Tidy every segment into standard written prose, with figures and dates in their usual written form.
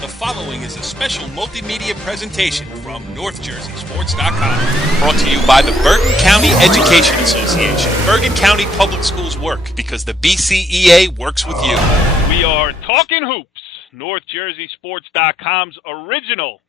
The following is a special multimedia presentation from NorthJerseySports.com. Brought to you by the Bergen County Education Association. Bergen County Public Schools work because the BCEA works with you. We are Talkin Hoops, NorthJerseySports.com's original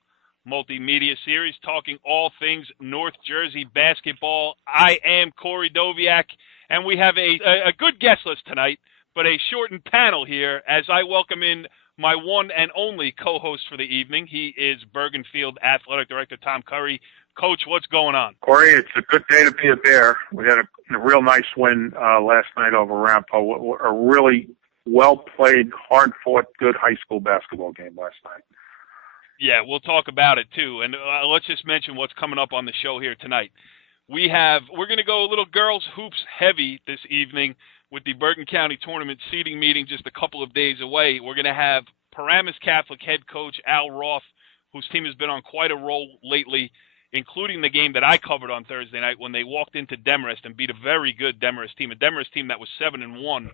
multimedia series, talking all things North Jersey basketball. I am Corey Doviak, and we have a good guest list tonight, but a shortened panel here as I welcome in my one and only co-host for the evening. He is Bergen Field Athletic Director Tom Curry. Coach, what's going on? Corey, it's a good day to be a Bear. We had a real nice win last night over Rampo. A really well-played, hard-fought, good high school basketball game last night. Yeah, we'll talk about it too. And let's just mention what's coming up on the show here tonight. We're going to go a little girls hoops heavy this evening with the Bergen County Tournament seeding meeting just a couple of days away. We're going to have Paramus Catholic head coach Al Roth, whose team has been on quite a roll lately, including the game that I covered on Thursday night when they walked into Demarest and beat a very good Demarest team, a Demarest team that was 7-1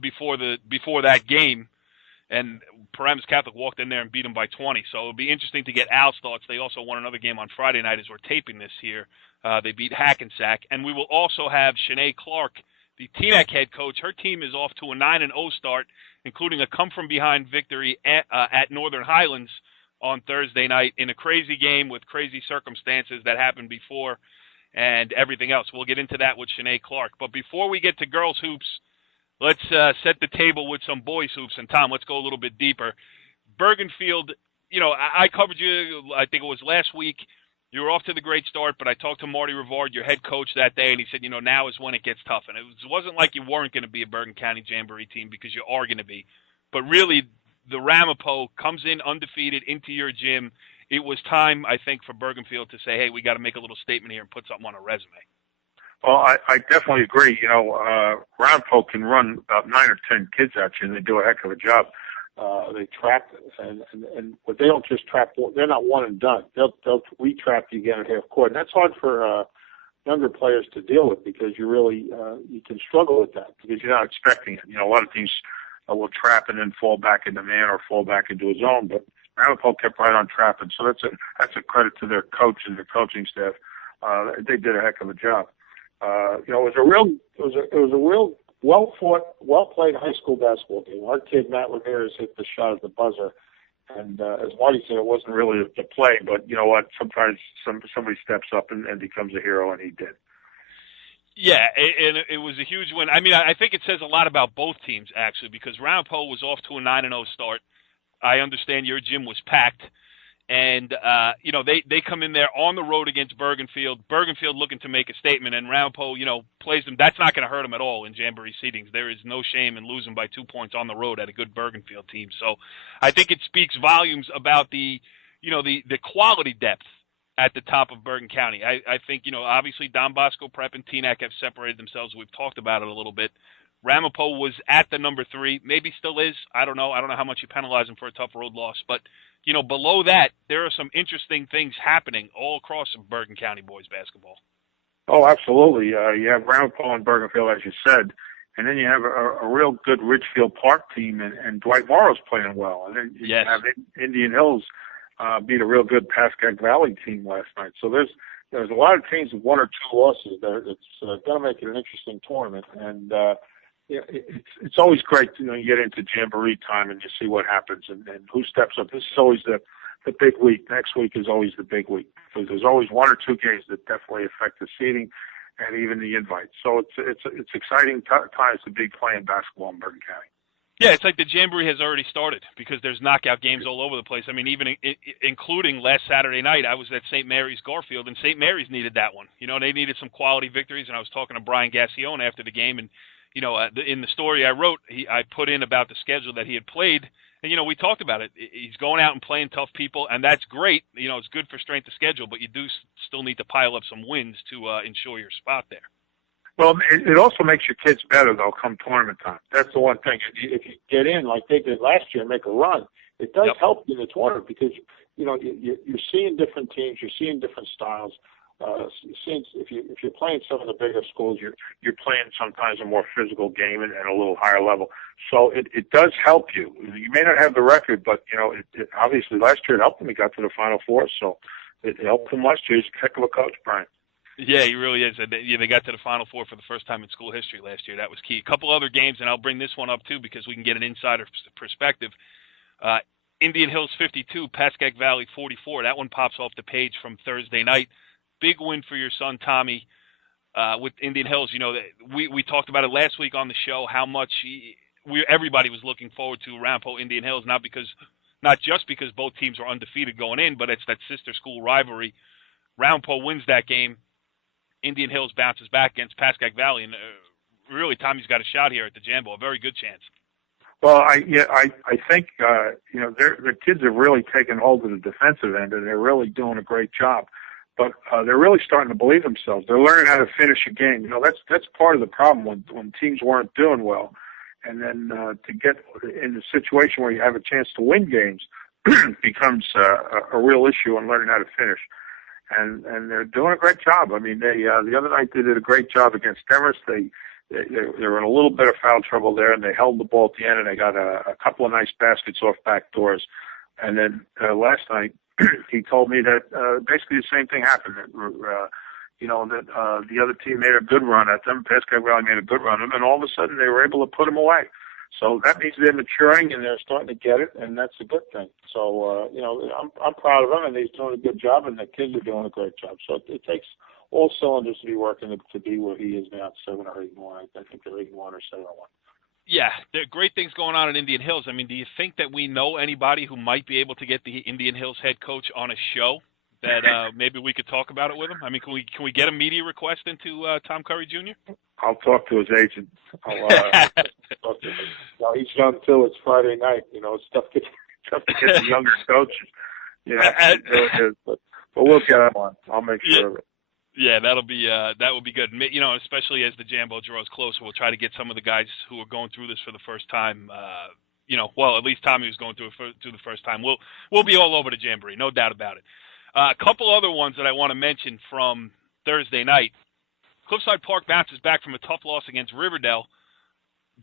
before that game. And Paramus Catholic walked in there and beat them by 20. So it'll be interesting to get Al's thoughts. They also won another game on Friday night as we're taping this here. They beat Hackensack. And we will also have Shenee Clarke, the Teaneck head coach. Her team is off to a 9-0 start, including a come-from-behind victory at Northern Highlands on Thursday night in a crazy game with crazy circumstances that happened before and everything else. We'll get into that with Shenee Clarke. But before we get to girls hoops, let's set the table with some boys hoops. And, Tom, let's go a little bit deeper. Bergen Field, I covered you, I think it was last week. You were off to the great start, but I talked to Marty Rivard, your head coach, that day, and he said, now is when it gets tough. And it wasn't like you weren't going to be a Bergen County Jamboree team, because you are going to be. But really, the Ramapo comes in undefeated into your gym. It was time, I think, for Bergen Field to say, hey, we got to make a little statement here and put something on a resume. Well, I definitely agree. Ramapo can run about 9 or 10 kids at you, and they do a heck of a job. They trap, but they don't just trap. They're not one and done. They'll re-trap you again at half court. And that's hard for younger players to deal with, because you really you can struggle with that because you're not expecting it. A lot of teams will trap and then fall back into man or fall back into a zone, but Ramapo kept right on trapping. So that's a credit to their coach and their coaching staff. They did a heck of a job. It was a real well-fought, well-played high school basketball game. Our kid, Matt Ramirez, hit the shot at the buzzer. And as Marty said, it wasn't really a play, but you know what? Sometimes somebody steps up and becomes a hero, and he did. Yeah, and it was a huge win. I mean, I think it says a lot about both teams, actually, because Ramapo was off to a 9-0 start. I understand your gym was packed. And, they come in there on the road against Bergen Field. Bergen Field looking to make a statement, and Ramapo, plays them. That's not going to hurt them at all in Jamboree seedings. There is no shame in losing by 2 points on the road at a good Bergen Field team. So I think it speaks volumes about the quality depth at the top of Bergen County. I think, obviously Don Bosco Prep and Teaneck have separated themselves. We've talked about it a little bit. Ramapo was at the number 3, maybe still is. I don't know. I don't know how much you penalize them for a tough road loss, but below that, there are some interesting things happening all across Bergen County boys basketball. Oh, absolutely. You have Ramapo and Bergen Field, as you said, and then you have a real good Ridgefield Park team, and Dwight Morrow's playing well. And then you have Indian Hills beat a real good Pascack Valley team last night. So there's a lot of teams with 1 or 2 losses there. It's going to make it an interesting tournament, and it's always great you get into Jamboree time and you see what happens and who steps up. This is always the big week. Next week is always the big week, because there's always 1 or 2 games that definitely affect the seeding and even the invites. So it's exciting times to be playing basketball in Bergen County. Yeah, it's like the Jamboree has already started, because there's knockout games all over the place. I mean, even including last Saturday night, I was at St. Mary's Garfield, and St. Mary's needed that one. They needed some quality victories, and I was talking to Brian Gassione after the game, and in the story I wrote, I put in about the schedule that he had played, and, we talked about it. He's going out and playing tough people, and that's great. It's good for strength of schedule, but you do still need to pile up some wins to ensure your spot there. Well, it also makes your kids better, though, come tournament time. That's the one thing. If you get in like they did last year and make a run, it does help you in the tournament, because, you're seeing different teams, you're seeing different styles. Since if you're playing some of the bigger schools, you're playing sometimes a more physical game and a little higher level. So it does help you. You may not have the record, but it obviously last year it helped him. He got to the Final Four, so it helped him last year. He's a heck of a coach, Brian. Yeah, he really is. They got to the Final Four for the first time in school history last year. That was key. A couple other games, and I'll bring this one up too because we can get an insider perspective. Indian Hills 52, Pascack Valley 44. That one pops off the page from Thursday night. Big win for your son Tommy with Indian Hills. We talked about it last week on the show how much everybody was looking forward to Rampo Indian Hills, not just because both teams were undefeated going in, but it's that sister school rivalry. Rampo wins that game. Indian Hills bounces back against Pascack Valley, and really Tommy's got a shot here at the Jambo, a very good chance. Well, I think the kids have really taken hold of the defensive end, and they're really doing a great job. But they're really starting to believe themselves. They're learning how to finish a game. That's part of the problem when teams weren't doing well, and then to get in a situation where you have a chance to win games becomes a real issue on learning how to finish. And they're doing a great job. I mean, they the other night they did a great job against Demers. They were in a little bit of foul trouble there, and they held the ball at the end, and they got a couple of nice baskets off back doors. And then last night he told me that basically the same thing happened. That the other team made a good run at them. Pascack Valley made a good run at them, and all of a sudden they were able to put them away. So that means they're maturing and they're starting to get it, and that's a good thing. So I'm proud of him, and he's doing a good job, and the kids are doing a great job. So it takes all cylinders to be working to be where he is now, 7 or 8-1. I think they're 8-1 or 7-1. Yeah, there are great things going on in Indian Hills. I mean, do you think that we know anybody who might be able to get the Indian Hills head coach on a show that maybe we could talk about it with him? I mean, can we get a media request into Tom Curry Jr.? I'll talk to his agent. Talk to him. Well, he's young too. It's Friday night. It's tough to get the younger coaches. But we'll get him on. I'll make sure of it. Yeah, that would be good. Especially as the Jambo draws closer, we'll try to get some of the guys who are going through this for the first time. At least Tommy was going through the first time. We'll be all over the Jamboree, no doubt about it. A couple other ones that I want to mention from Thursday night. Cliffside Park bounces back from a tough loss against Riverdale,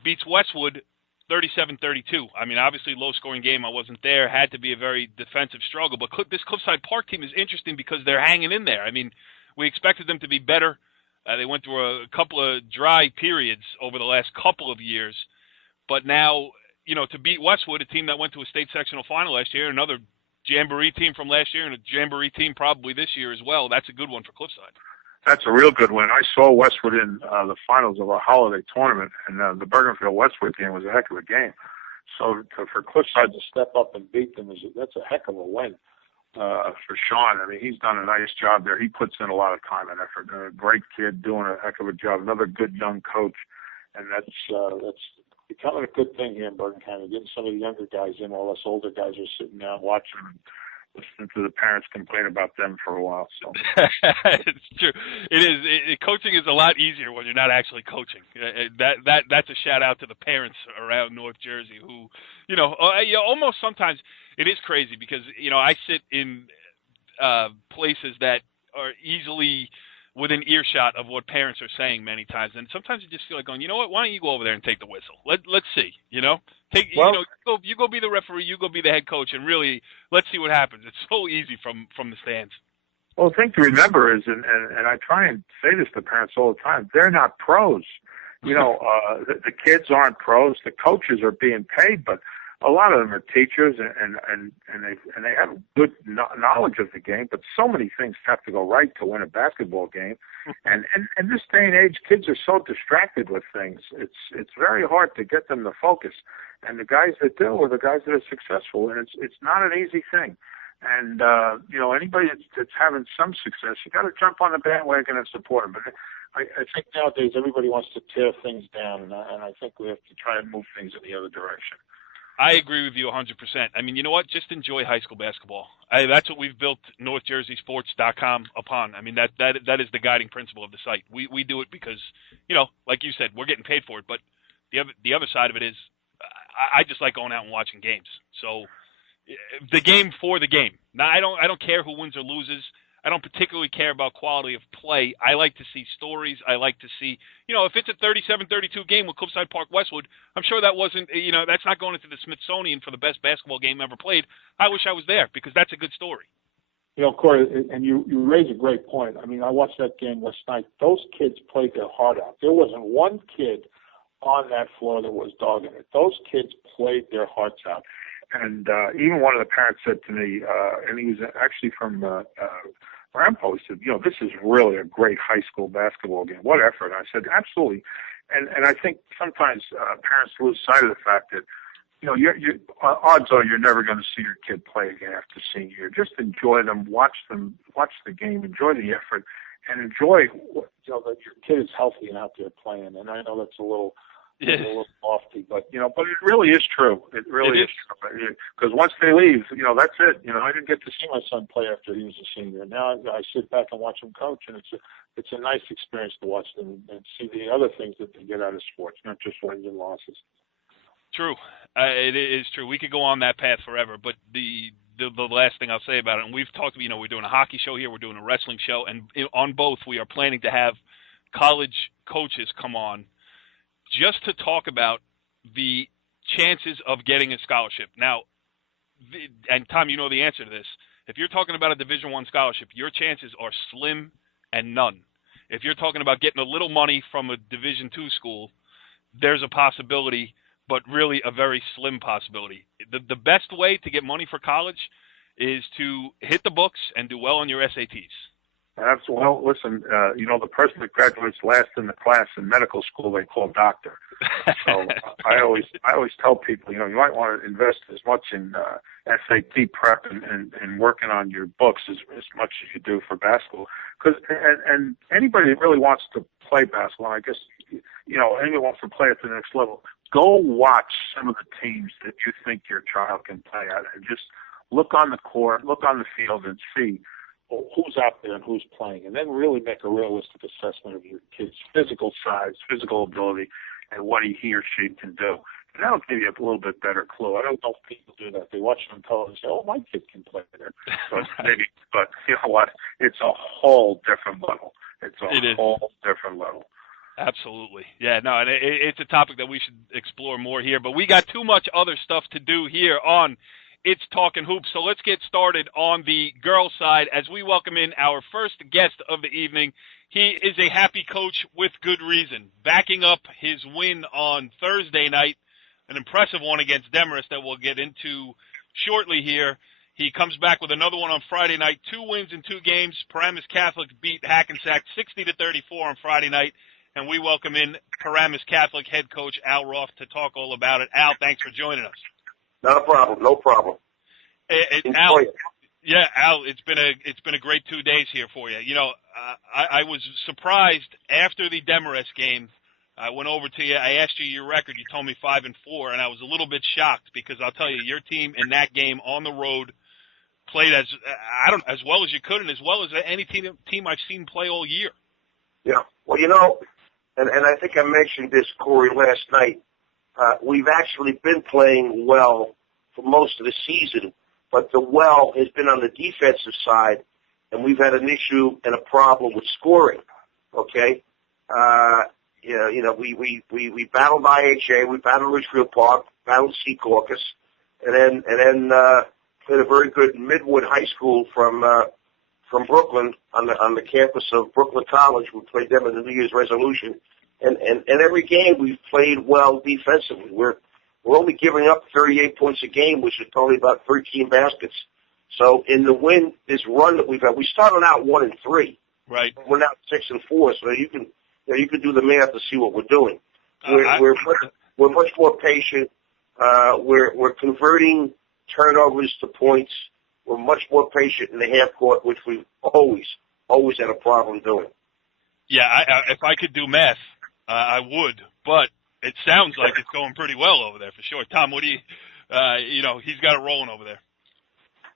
beats Westwood 37-32. I mean, obviously low-scoring game. I wasn't there. Had to be a very defensive struggle. But this Cliffside Park team is interesting because they're hanging in there. I mean, we expected them to be better. They went through a couple of dry periods over the last couple of years. But now, to beat Westwood, a team that went to a state sectional final last year, another Jamboree team from last year and a Jamboree team probably this year as well, that's a good one for Cliffside. That's a real good win. I saw Westwood in the finals of our holiday tournament, and the Bergenfield-Westwood game was a heck of a game. So for Cliffside to step up and beat them, that's a heck of a win for Sean. I mean, he's done a nice job there. He puts in a lot of time and effort. A great kid doing a heck of a job. Another good young coach, and that's becoming a good thing here in Bergen County, getting some of the younger guys in while us older guys are sitting down watching them. Listening to the parents complain about them for a while. So it's true. It is. Coaching is a lot easier when you're not actually coaching. That's a shout out to the parents around North Jersey who, almost sometimes it is crazy because I sit in places that are easily within earshot of what parents are saying many times, and sometimes you just feel like going, you know what? Why don't you go over there and take the whistle? Let's see. You go be the referee, you go be the head coach, and really let's see what happens. It's so easy from the stands. Well, the thing to remember is, and I try and say this to parents all the time, they're not pros. The kids aren't pros. The coaches are being paid, but a lot of them are teachers, and they have good knowledge of the game. But so many things have to go right to win a basketball game, and this day and age, kids are so distracted with things. It's very hard to get them to focus. And the guys that do are the guys that are successful, and it's not an easy thing. And anybody that's having some success, you got to jump on the bandwagon and support them. But I think nowadays everybody wants to tear things down, and I think we have to try and move things in the other direction. I agree with you 100%. I mean, you know what? Just enjoy high school basketball. That's what we've built NorthJerseySports.com upon. I mean, that is the guiding principle of the site. We do it because, like you said, we're getting paid for it. But the other side of it is, I just like going out and watching games. So the game for the game. Now, I don't care who wins or loses. I don't particularly care about quality of play. I like to see stories. I like to see, if it's a 37-32 game with Cliffside Park Westwood, I'm sure that wasn't, that's not going into the Smithsonian for the best basketball game ever played. I wish I was there because that's a good story. Corey, and you raise a great point. I mean, I watched that game last night. Those kids played their heart out. There wasn't one kid on that floor that was dogging it. Those kids played their hearts out. And even one of the parents said to me, and he was actually from Rampo, he said, this is really a great high school basketball game. What effort? I said, absolutely. And I think sometimes parents lose sight of the fact that, odds are you're never going to see your kid play again after senior year. Just enjoy them, watch the game, enjoy the effort, and enjoy, that your kid is healthy and out there playing. And I know that's a little lofty, but it really is true. It really is true. Because once they leave, that's it. I didn't get to see my son play after he was a senior. Now I sit back and watch him coach, and it's a nice experience to watch them and see the other things that they get out of sports, not just wins and losses. True. It is true. We could go on that path forever, but the last thing I'll say about it, and we've talked, we're doing a hockey show here, we're doing a wrestling show, and on both we are planning to have college coaches come on just to talk about the chances of getting a scholarship. Now, and Tom, you know the answer to this. If you're talking about a Division I scholarship, your chances are slim and none. If you're talking about getting a little money from a Division II school, there's a possibility, but really a very slim possibility. The best way to get money for college is to hit the books and do well on your SATs. Absolutely. Well, listen, the person that graduates last in the class in medical school, they call doctor. So I always tell people, you might want to invest as much in SAT prep and working on your books as much as you do for basketball. And anybody that really wants to play basketball, I guess, anyone wants to play at the next level, go watch some of the teams that you think your child can play at, and just look on the court, look on the field, and see who's out there and who's playing, and then really make a realistic assessment of your kid's physical size, physical ability, and what he or she can do. And that'll give you a little bit better clue. I don't know if people do that. They watch it on television and say, "Oh, my kid can play there." But but you know what? It's a whole different level. It's a whole different level. Absolutely. Yeah, no, and it's a topic that we should explore more here, but we got too much other stuff to do here on It's Talkin Hoops. So let's get started on the girls' side as we welcome in our first guest of the evening. He is a happy coach with good reason, backing up his win on Thursday night, an impressive one against Demarest that we'll get into shortly here. He comes back with another one on Friday night, 2 wins in 2 games. Paramus Catholic beat Hackensack 60-34 on Friday night. And we welcome in Paramus Catholic head coach Al Roth to talk all about it. Al, thanks for joining us. Not a problem. No problem. Al, yeah, Al, it's been a great 2 days here for you. I was surprised after the Demarest game. I went over to you. I asked you your record. You told me 5-4, and I was a little bit shocked because I'll tell you, your team in that game on the road played as well as you could, and as well as any team I've seen play all year. Yeah. Well, and I think I mentioned this, Corey, last night. We've actually been playing well for most of the season, but the well has been on the defensive side, and we've had an issue and a problem with scoring. Okay, we battled IHA, we battled Ridgefield Park, battled Sea Caucus, and then played a very good Midwood High School from Brooklyn on the campus of Brooklyn College. We played them in the New Year's resolution. And every game we've played well defensively. We're only giving up 38 points a game, which is probably about 13 baskets. So in the this run that we've had, we started out 1-3. Right. We're now 6-4. So you can do the math to see what we're doing. We're much more patient. We're converting turnovers to points. We're much more patient in the half court, which we've always had a problem doing. Yeah, if I could do math, I would, but it sounds like it's going pretty well over there for sure. Tom, what do you, he's got it rolling over there.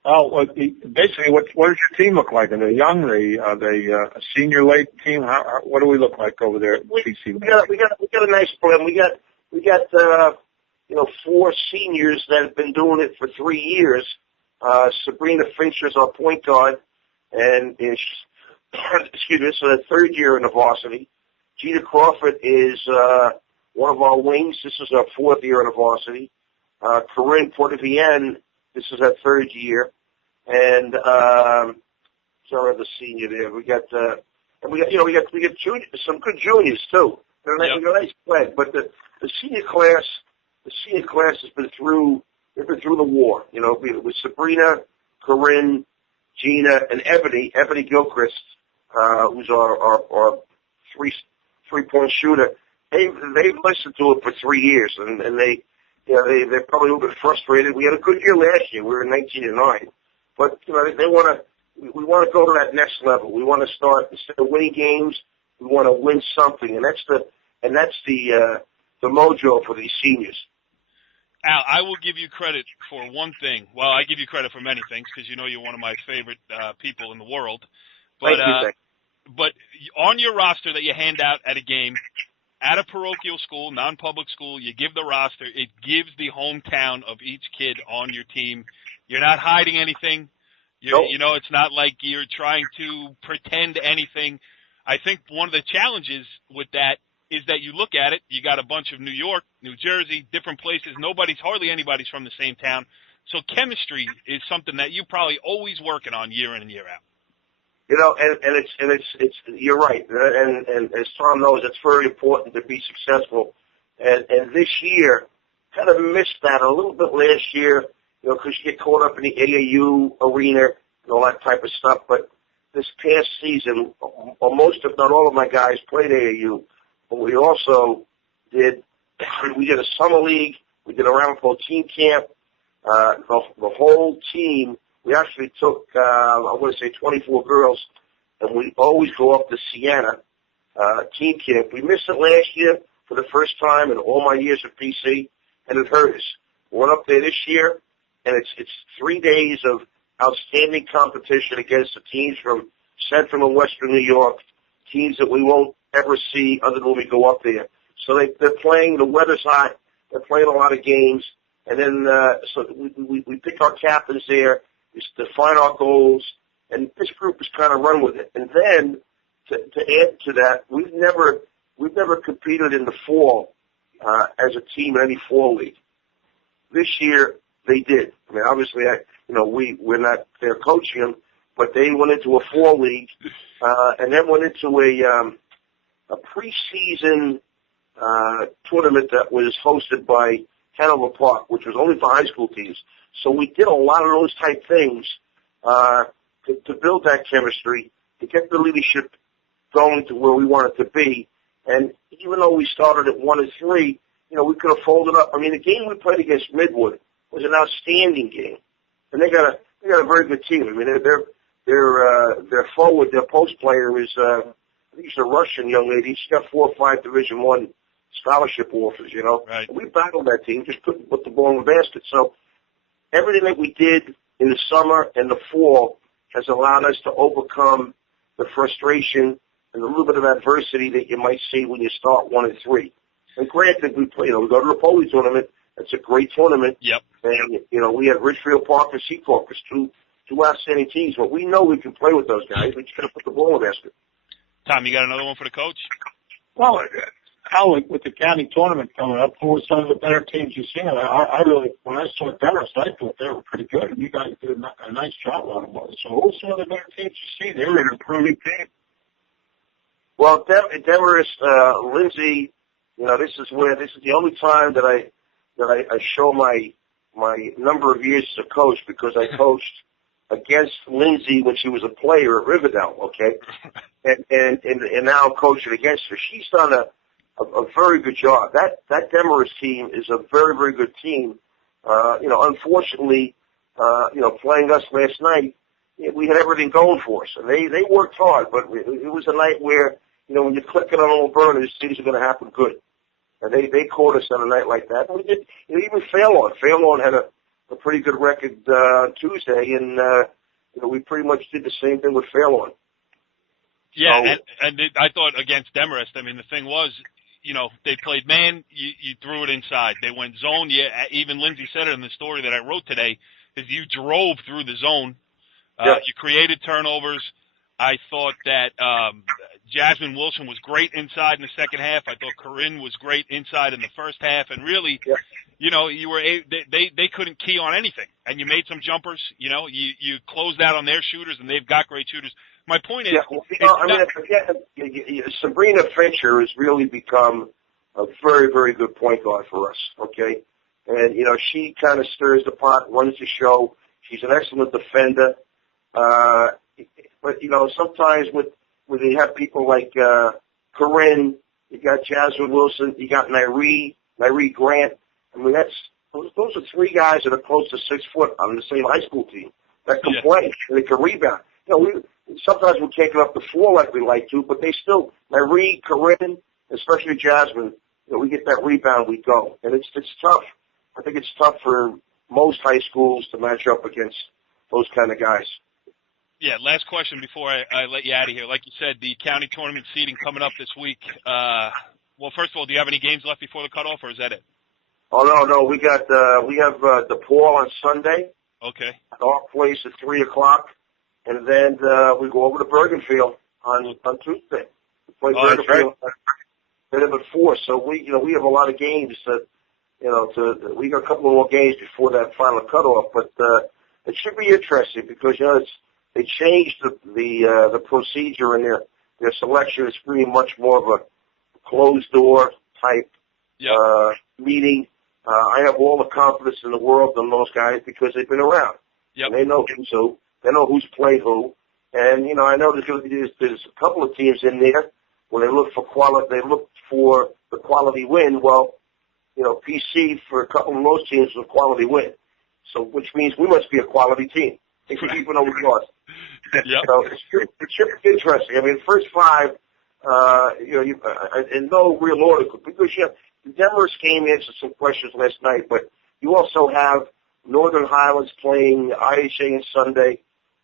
Oh, well, basically, what does your team look like? Are they young? Are they a senior late team? What do we look like over there at CC? We got a nice plan. We got 4 seniors that have been doing it for 3 years. Sabrina Fincher's our point guard, and is excuse me, this is her third year in the varsity. Gina Crawford is one of our wings. This is her fourth year in the varsity. Corinne Portevienne, this is her third year, and sorry, the senior there. We got junior, some good juniors too. They're a nice play, but the senior class has been through. They've been through the war. You know, with Sabrina, Corinne, Gina, and Ebony Gilchrist, who's our three-point shooter. They've listened to it for 3 years, and they're probably a little bit frustrated. We had a good year last year. We were 19-9, but we want to go to that next level. We want to start, instead of winning games, we want to win something, and that's the mojo for these seniors. Al, I will give you credit for one thing. Well, I give you credit for many things because you know you're one of my favorite people in the world. But Thank you. But on your roster that you hand out at a game, at a parochial school, non-public school, you give the roster. It gives the hometown of each kid on your team. You're not hiding anything. Nope. You know, it's not like you're trying to pretend anything. I think one of the challenges with that is that you look at it, you got a bunch of New York, New Jersey, different places. Hardly anybody's from the same town. So chemistry is something that you're probably always working on year in and year out. You know, and it's you're right, and as Tom knows, it's very important to be successful. And this year, kind of missed that a little bit last year, you know, because you get caught up in the AAU arena and all that type of stuff. But this past season, most, if not all, of my guys played AAU. But we also did a summer league. We did a Ramapo team camp. The whole team. We actually took, I want to say 24 girls, and we always go up to Siena, team camp. We missed it last year for the first time in all my years at PC, and it hurt us. We went up there this year, and it's 3 days of outstanding competition against the teams from Central and Western New York, teams that we won't ever see other than when we go up there. So they're playing, the weather's hot, they're playing a lot of games, and then so we pick our captains there, we define our goals, and this group is kind of run with it. And then to add to that, we've never competed in the fall as a team in any fall league. This year they did. I mean, obviously, we're not there coaching them, but they went into a fall league and then went into a preseason tournament that was hosted by Hanover Park, which was only for high school teams. So we did a lot of those type things to build that chemistry, to get the leadership going to where we want it to be. And even though we started at 1-3, we could have folded up. I mean, the game we played against Midwood was an outstanding game, and they got a very good team. I mean, their forward, their post player is I think she's a Russian young lady. She's got 4 or 5 Division I scholarship offers. Right. We battled that team, just couldn't put the ball in the basket. So everything that we did in the summer and the fall has allowed us to overcome the frustration and a little bit of adversity that you might see when you start 1-3. And granted, we go to the Poli tournament. It's a great tournament. Yep. And, we had Ridgefield Park and Secaucus, two outstanding teams. But we know we can play with those guys. We just got to put the ball in the basket. Tom, you got another one for the coach? Well, Alec, with the county tournament coming up, who were some of the better teams you've seen? I really, when I saw Dennis, I thought they were pretty good. And you guys did a nice job on them. So who were some of the better teams you've seen? They were an improving team. Well, Demarest, Lindsay, this is the only time that I show my number of years as a coach, because I coached against Lindsay when she was a player at Riverdale, okay? And now I'm coaching against her. She's done a very good job. That Demarest team is a very, very good team. Unfortunately, playing us last night, we had everything going for us. And they worked hard, but it was a night where, when you're clicking on all burners, things are going to happen good. And they caught us on a night like that. And we did, even Fairlawn. Fairlawn had a pretty good record Tuesday, and we pretty much did the same thing with Fairlawn. Yeah, and I thought against Demarest, I mean, the thing was, they played man, you threw it inside. They went zone. Even Lindsay said it in the story that I wrote today, is you drove through the zone. You created turnovers. I thought that Jasmine Wilson was great inside in the second half. I thought Corinne was great inside in the first half. And really, you know, they couldn't key on anything. And you made some jumpers. You know, you closed out on their shooters, and they've got great shooters. My point is, Sabrina Fincher has really become a very, very good point guard for us. Okay, and you know, she kind of stirs the pot, runs the show. She's an excellent defender. But you know, sometimes when you have people like Corinne, you got Jasmine Wilson, you got Nyree Grant. I mean, those are three guys that are close to 6 foot on the same high school team that can play and they can rebound. You know, sometimes we're taking up the floor like we like to, but they still, Nyree, Corinne, especially Jasmine, you know, we get that rebound, we go. And it's tough. I think it's tough for most high schools to match up against those kind of guys. Yeah, last question before I let you out of here. Like you said, the county tournament seeding coming up this week. Well, first of all, do you have any games left before the cutoff, or is that it? Oh, no. We have DePaul on Sunday. Okay. At our place at 3 o'clock. And then we go over to Bergenfield on Tuesday. We play Bergenfield at 4. So we have a lot of games that, we got a couple more games before that final cutoff. But it should be interesting because, they changed the procedure in their selection. It's pretty much more of a closed door type meeting. I have all the confidence in the world in those guys because they've been around. Yep. And they know who's who. They know who's played who. And I know there's a couple of teams in there when they look for quality. They look for the quality win. Well, PC for a couple of those teams was a quality win. So which means we must be a quality team. Even though we lost. Yep. So it should be interesting. I mean, first 5, in no real order, because Denver's came answered some questions last night, but you also have Northern Highlands playing IHA on Sunday.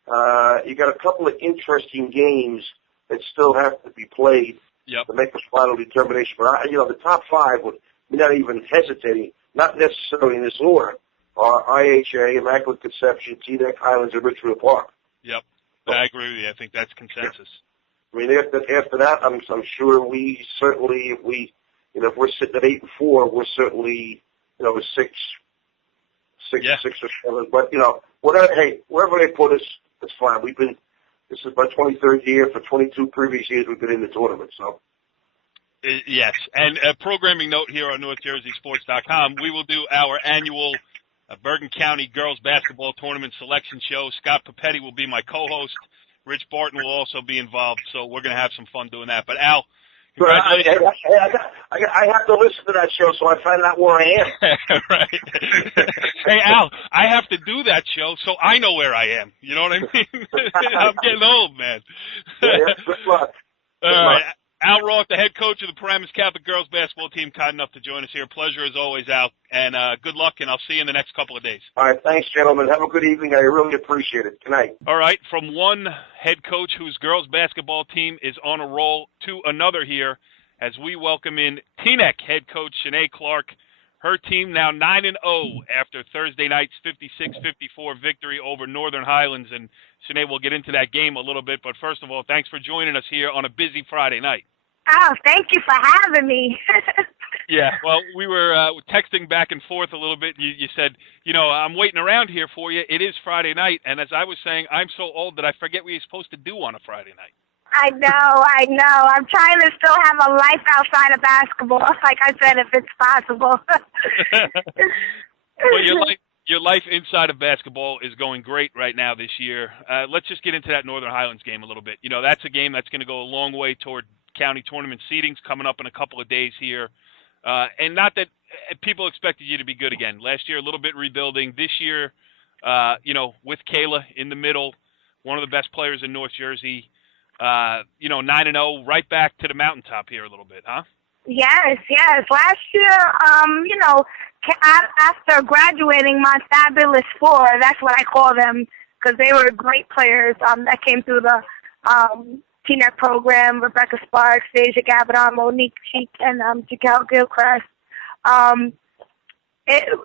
You got a couple of interesting games that still have to be played to make a final determination. But the top 5 would be not even hesitating, not necessarily in this order. Are IHA, Immaculate Conception, Teaneck, Highlands, and Richfield Park. Yep, I agree with you. I think that's consensus. I mean, after that, I'm sure we certainly, if we're sitting at 8 and 4, we're certainly, 6 or 7. But wherever they put us, it's fine. This is my 23rd year. For 22 previous years, we've been in the tournament. So. Yes, and a programming note here on NorthJerseySports.com. We will do our annual Bergen County Girls Basketball Tournament Selection Show. Scott Papetti will be my co-host. Rich Barton will also be involved, so we're going to have some fun doing that. But, Al, congratulations. I have to listen to that show so I find out where I am. Right. Hey, Al, I have to do that show so I know where I am. You know what I mean? I'm getting old, man. Yeah, good luck. All right. Al Roth, the head coach of the Paramus Catholic girls basketball team, kind enough to join us here. Pleasure as always, Al. And good luck, and I'll see you in the next couple of days. All right. Thanks, gentlemen. Have a good evening. I really appreciate it. Good night. All right. From one head coach whose girls basketball team is on a roll to another here as we welcome in Teaneck head coach Shenee Clarke. Her team now 9-0 after Thursday night's 56-54 victory over Northern Highlands. And Shenee, we'll get into that game a little bit. But first of all, thanks for joining us here on a busy Friday night. Oh, thank you for having me. Yeah, well, we were texting back and forth a little bit. You said, I'm waiting around here for you. It is Friday night. And as I was saying, I'm so old that I forget what you're supposed to do on a Friday night. I know. I'm trying to still have a life outside of basketball, like I said, if it's possible. Well, your life inside of basketball is going great right now this year. Let's just get into that Northern Highlands game a little bit. That's a game that's going to go a long way toward county tournament seedings coming up in a couple of days here. And not that people expected you to be good again. Last year, a little bit rebuilding. This year, with Kayla in the middle, one of the best players in North Jersey, 9-0, right back to the mountaintop here a little bit, huh? Yes. Last year, after graduating, my fabulous 4, that's what I call them, because they were great players that came through the Teaneck program, Rebecca Sparks, Deja Gabadon, Monique Cheek, and Jaquel Gilchrist. The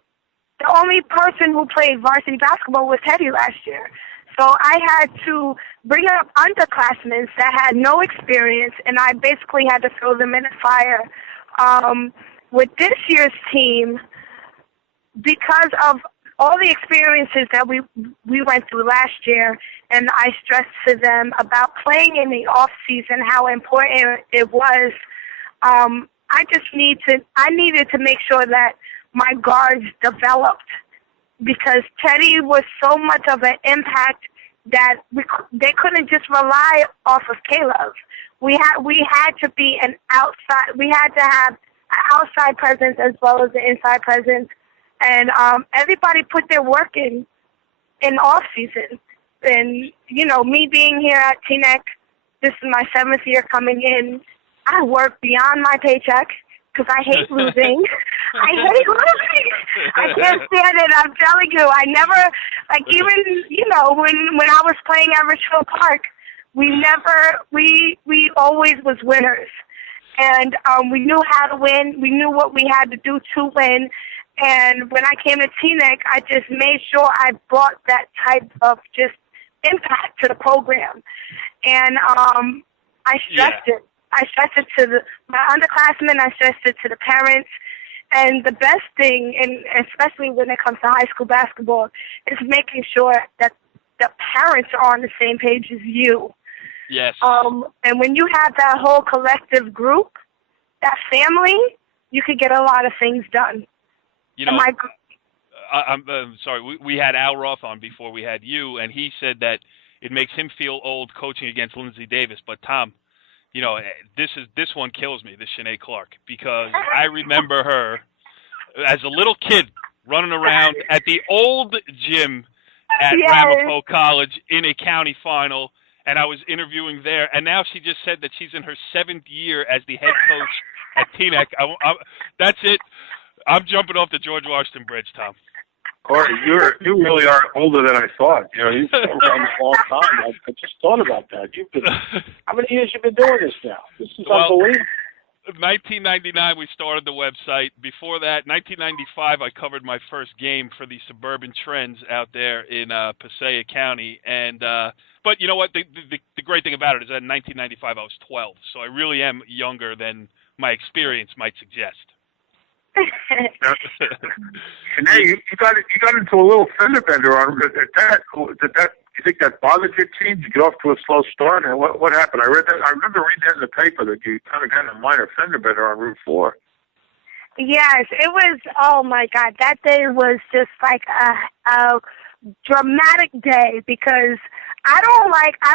only person who played varsity basketball was Teddy last year. So I had to bring up underclassmen that had no experience, and I basically had to throw them in the fire. With this year's team, because of all the experiences that we went through last year, and I stressed to them about playing in the off season, how important it was. I needed to make sure that my guards developed, because Teddy was so much of an impact that they couldn't just rely off of Caleb. We had to be an outside. We had to have an outside presence as well as an inside presence, and everybody put their work in off season. And me being here at Teaneck, this is my 7th year coming in. I work beyond my paycheck because I hate losing. I hate losing. I can't stand it. I'm telling you, I never, even when I was playing at Richfield Park, we always was winners. And we knew how to win. We knew what we had to do to win. And when I came to Teaneck, I just made sure I brought that type of just impact to the program. And I stressed it. I stressed it to my underclassmen. I stressed it to the parents. And the best thing, and especially when it comes to high school basketball, is making sure that the parents are on the same page as you. Yes. And when you have that whole collective group, that family, you could get a lot of things done. I'm sorry. We had Al Roth on before we had you, and he said that it makes him feel old coaching against Lindsay Davis. But Tom, this one kills me, this Shenee Clarke, because I remember her as a little kid running around at the old gym at Ramapo College in a county final, and I was interviewing there. And now she just said that she's in her 7th year as the head coach at Teaneck. That's it. I'm jumping off the George Washington Bridge, Tom. Corey, you really are older than I thought. You've been around a long time. I just thought about that. How many years you been doing this now? This is unbelievable. 1999, we started the website. Before that, 1995, I covered my first game for the Suburban Trends out there in Passaic County. And but you know what? The great thing about it is that in 1995, I was 12, so I really am younger than my experience might suggest. Shenee, you got into a little fender bender on you think that bothered your team? Did you get off to a slow start, and what happened? I remember reading that in the paper that you kind of got in a minor fender bender on Route 4. Yes, it was. Oh my God, that day was just like a dramatic day, because I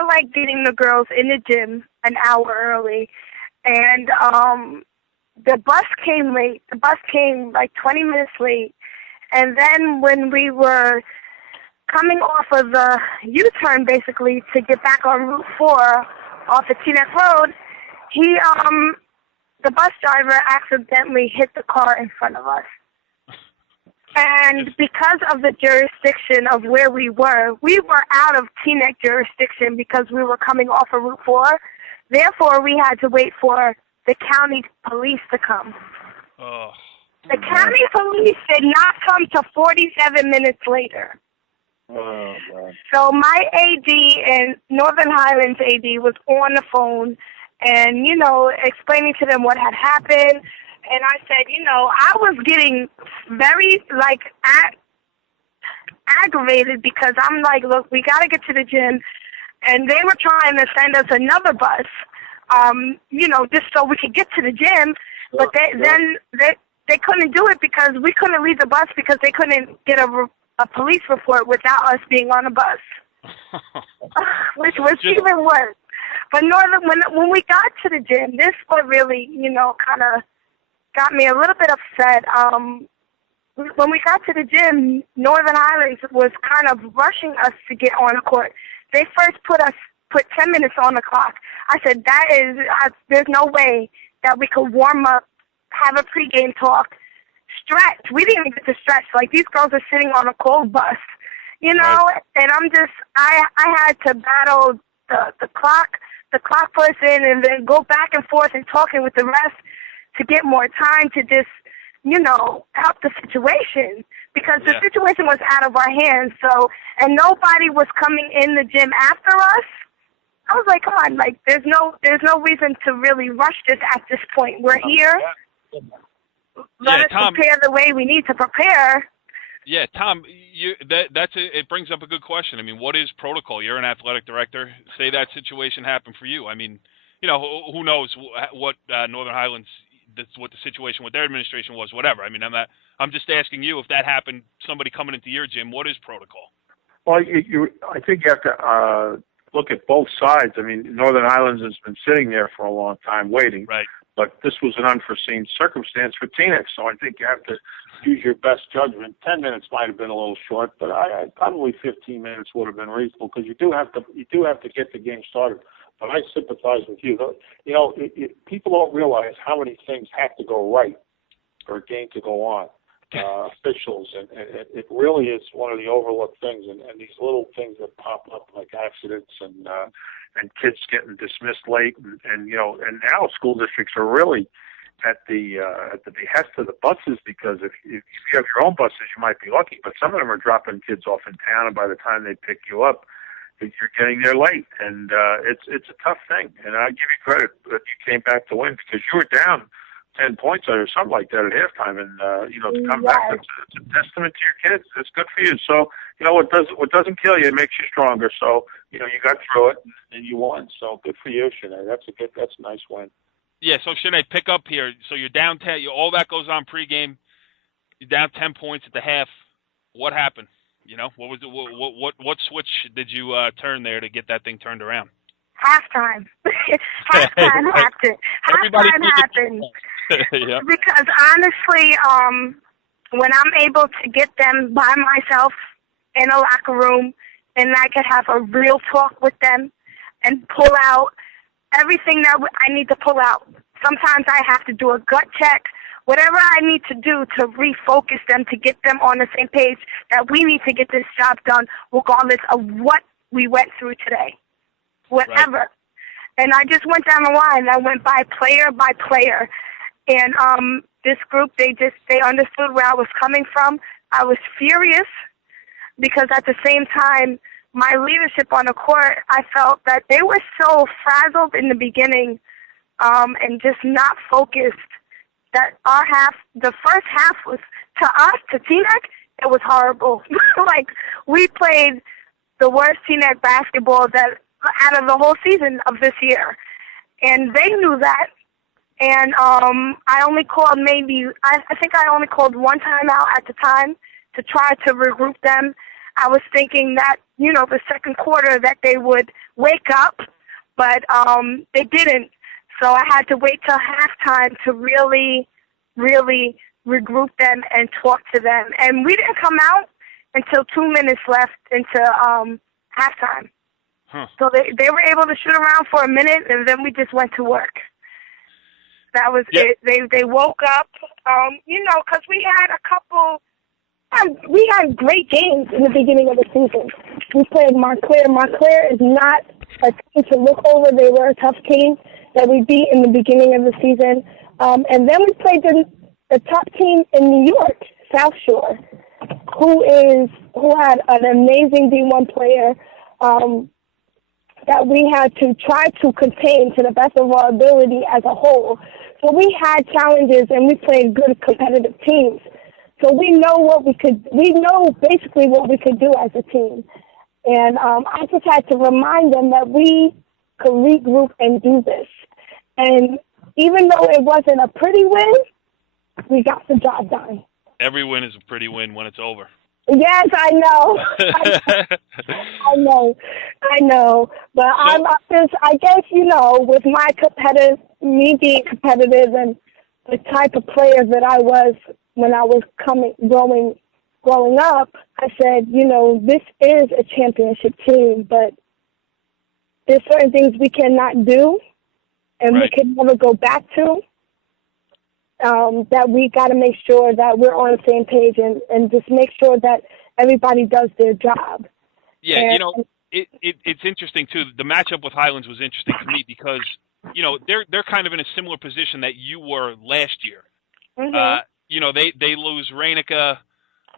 like getting the girls in the gym an hour early, and the bus came late. The bus came like 20 minutes late. And then when we were coming off of the U-turn, basically, to get back on Route 4 off of Teaneck Road, the bus driver accidentally hit the car in front of us. And because of the jurisdiction of where we were out of Teaneck jurisdiction because we were coming off of Route 4. Therefore, we had to wait for the county police to come. Oh. The county police did not come till 47 minutes later. Oh, God. So my AD and Northern Highlands AD was on the phone and, explaining to them what had happened. And I said, I was getting very, aggravated because I'm like, look, we got to get to the gym. And they were trying to send us another bus. Just so we could get to the gym, but they couldn't do it because we couldn't leave the bus because they couldn't get a police report without us being on the bus, which was even worse. But when we got to the gym, this what really, kind of got me a little bit upset. When we got to the gym, Northern Highlands was kind of rushing us to get on the court. They first put 10 minutes on the clock. I said, there's no way that we could warm up, have a pregame talk, stretch. We didn't even get to stretch. These girls are sitting on a cold bus, right. And I had to battle the clock person and then go back and forth and talking with the rest to get more time to just, help the situation. because the situation was out of our hands. So, and nobody was coming in the gym after us. I was like, come on, like there's no reason to really rush this at this point. We're here. Let us prepare the way we need to prepare. Yeah, Tom, it brings up a good question. I mean, what is protocol? You're an athletic director. Say that situation happened for you. I mean, you know, who knows what Northern Highlands, what the situation with their administration was, whatever. I mean, I'm just asking you if that happened, somebody coming into your gym, what is protocol? Well, I think you have to look at both sides. I mean, Northern Highlands has been sitting there for a long time waiting. Right. But this was an unforeseen circumstance for Teaneck, so I think you have to use your best judgment. 10 minutes might have been a little short, but probably 15 minutes would have been reasonable because you do have to get the game started. But I sympathize with you. You know, people don't realize how many things have to go right for a game to go on. Officials, and it really is one of the overlooked things, and these little things that pop up like accidents and kids getting dismissed late, and you know, and now school districts are really at the behest of the buses, because if you have your own buses, you might be lucky, but some of them are dropping kids off in town, and by the time they pick you up, you're getting there late, and it's a tough thing. And I give you credit that you came back to win, because you were down 10 points or something like that at halftime, and you know, to come back, it's a testament to your kids. It's good for you. So you know, what doesn't kill you, it makes you stronger. So you know, you got through it and you won. So good for you, Shenee. That's a nice win. Yeah. So Shenee, pick up here. So you're down 10. All that goes on pregame. You're down 10 points at the half. What happened? You know, what was it? What switch did you turn there to get that thing turned around? Halftime. Halftime happened. Halftime happened. Yeah. Because honestly, when I'm able to get them by myself in a locker room and I could have a real talk with them and pull out everything that I need to pull out. Sometimes I have to do a gut check, whatever I need to do to refocus them, to get them on the same page that we need to get this job done regardless of what we went through today. Whatever. Right. And I just went down the line. I went by player, and this group, they understood where I was coming from. I was furious because at the same time, my leadership on the court, I felt that they were so frazzled in the beginning and just not focused, that our half, the first half was, to us, to Teaneck, it was horrible. Like, we played the worst Teaneck basketball that out of the whole season of this year. And they knew that. And I only called I think I only called one timeout at the time to try to regroup them. I was thinking that, you know, the second quarter that they would wake up, but they didn't. So I had to wait till halftime to really, really regroup them and talk to them. And we didn't come out until 2 minutes left into halftime. Huh. So they were able to shoot around for a minute, and then we just went to work. That was it. They woke up, you know, because we had great games in the beginning of the season. We played Montclair. Montclair is not a team to look over. They were a tough team that we beat in the beginning of the season. And then we played the top team in New York, South Shore, who had an amazing D1 player that we had to try to contain to the best of our ability as a whole. So we had challenges, and we played good competitive teams. So we know basically what we could do as a team. And I just had to remind them that we could regroup and do this. And even though it wasn't a pretty win, we got the job done. Every win is a pretty win when it's over. Yes, I know. I know. But I guess, you know, with me being competitive and the type of player that I was when I was growing up, I said, you know, this is a championship team, but there's certain things we cannot do and we can never go back to. That we got to make sure that we're on the same page and just make sure that everybody does their job. Yeah, and, you know, it's interesting, too. The matchup with Highlands was interesting to me because, you know, they're kind of in a similar position that you were last year. Mm-hmm. You know, they lose Rainica,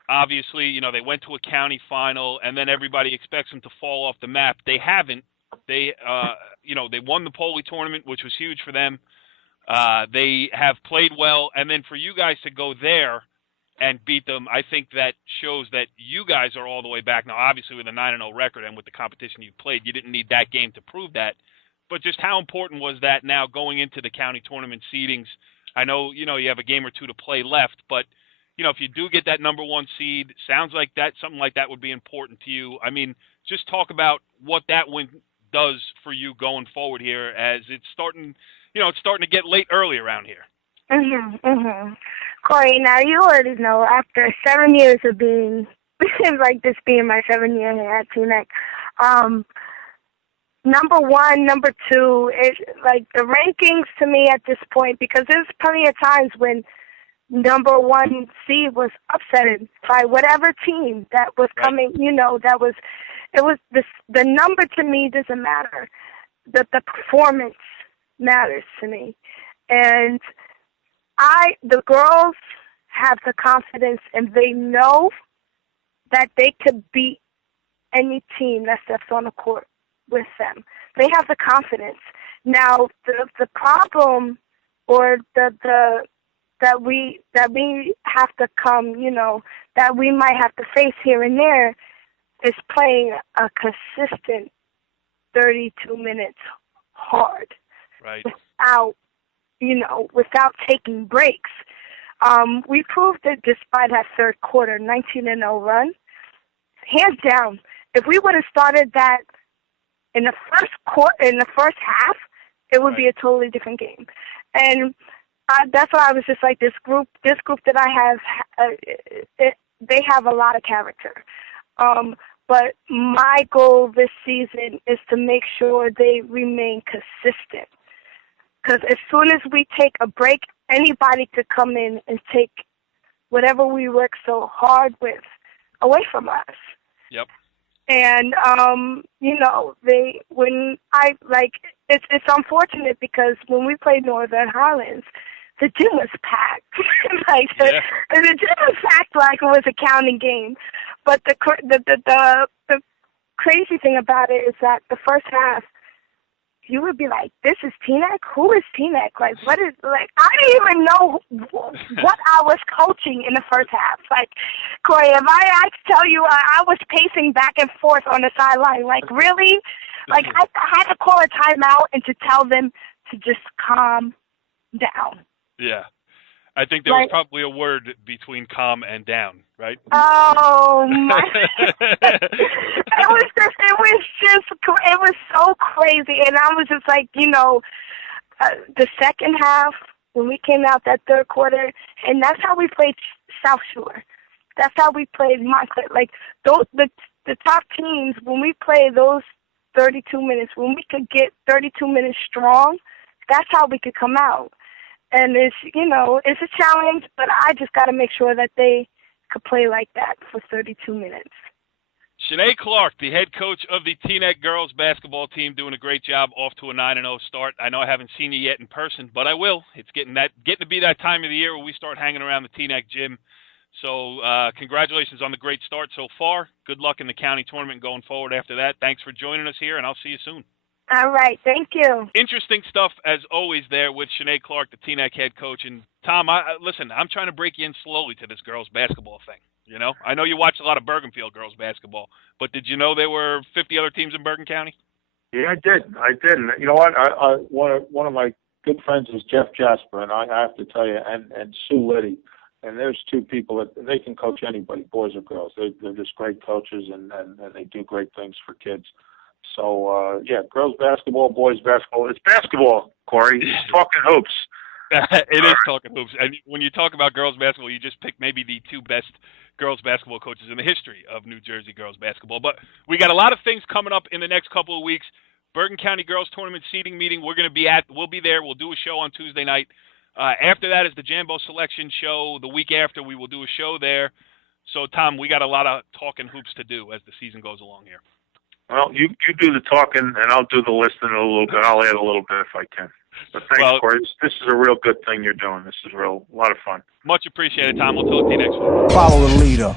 obviously, they went to a county final, and then everybody expects them to fall off the map. They haven't. They won the Poli tournament, which was huge for them. They have played well, and then for you guys to go there and beat them, I think that shows that you guys are all the way back. Now, obviously, with a 9-0 record and with the competition you played, you didn't need that game to prove that. But just how important was that now going into the county tournament seedings? I know, you have a game or two to play left, but, if you do get that number 1 seed, sounds like something like that would be important to you. I mean, just talk about what that win does for you going forward here as it's starting to get late early around here. Corey, now you already know, after 7 years of being, like this being my 7th year here at Teaneck, number 1, number 2, it's like the rankings to me at this point, because there's plenty of times when number 1 seed was upsetted by whatever team that was coming, the number to me doesn't matter. The performance matters to me. And the girls have the confidence, and they know that they could beat any team that steps on the court with them. They have the confidence. Now, the problem, or that we have to come, that we might have to face here and there, is playing a consistent 32 minutes hard. Right. Without taking breaks. We proved it despite that third quarter, 19-0 run. Hands down, if we would have started that in the first half, it would be a totally different game. And that's why I was just like, this group that I have, they have a lot of character. But my goal this season is to make sure they remain consistent. Because as soon as we take a break, anybody could come in and take whatever we work so hard with away from us. Yep. And it's unfortunate because when we played Northern Highlands, the gym was packed. The gym was packed like it was a county game. But the crazy thing about it is that the first half, you would be like, this is Teaneck? Who is Teaneck? I didn't even know what I was coaching in the first half. Like, Corey, if I tell you I was pacing back and forth on the sideline, like, really? Like, I had to call a timeout and to tell them to just calm down. Yeah. I think there was probably a word between calm and down, right? Oh my! It was so crazy, and I was just like, the second half when we came out that third quarter, and that's how we played South Shore. That's how we played Montclair. Like the top teams, when we play those 32 minutes, when we could get 32 minutes strong, that's how we could come out. And it's a challenge, but I just got to make sure that they could play like that for 32 minutes. Shenee Clarke, the head coach of the Teaneck girls basketball team, doing a great job, off to a 9-0 start. I know I haven't seen you yet in person, but I will. It's getting to be that time of the year where we start hanging around the Teaneck gym. So congratulations on the great start so far. Good luck in the county tournament going forward after that. Thanks for joining us here, and I'll see you soon. All right, thank you. Interesting stuff, as always, there with Shenee Clarke, the Teaneck head coach. And, Tom, listen, I'm trying to break you in slowly to this girls' basketball thing. I know you watch a lot of Bergenfield girls' basketball, but did you know there were 50 other teams in Bergen County? Yeah, I did. And you know what? One of my good friends is Jeff Jasper, and I have to tell you, and Sue Liddy. And there's two people that they can coach anybody, boys or girls. They're just great coaches, and they do great things for kids. So, girls basketball, boys basketball. It's basketball, Corey. It's Talkin Hoops. It is Talkin Hoops. And when you talk about girls basketball, you just pick maybe the two best girls basketball coaches in the history of New Jersey girls basketball. But we got a lot of things coming up in the next couple of weeks. Bergen County Girls Tournament seeding meeting we'll be there. We'll do a show on Tuesday night. After that is the Jambo Selection show. The week after, we will do a show there. So, Tom, we got a lot of Talkin Hoops to do as the season goes along here. Well, you do the talking, and I'll do the listening a little bit. I'll add a little bit if I can. But thanks, Corey. This is a real good thing you're doing. This is a lot of fun. Much appreciated, Tom. We'll talk to you next week. Follow the leader.